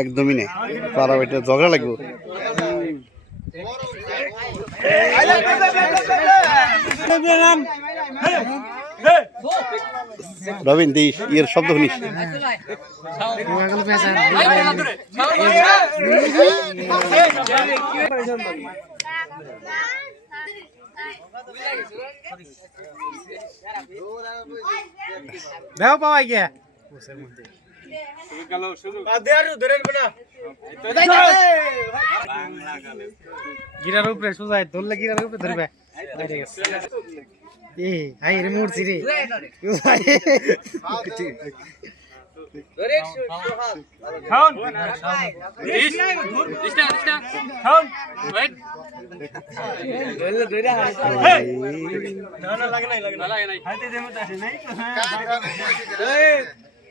একদমই নেই। পারা বেটা ঝগড়া লাগবো। রবিন দিস ইয়ের শব্দ শুনিস। দেও পাওয়া গিয়া। গিরার উপরে সোজা ধরলে গিরার উপরে ধরবে বাইরে গেছে এ হাই রে মুরছি রে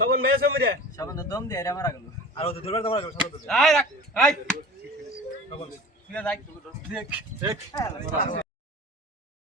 সবন মেয়ে সমুদ্রে সবন তো দম দিয়ে এটা মারা গেল। আর ও দেখ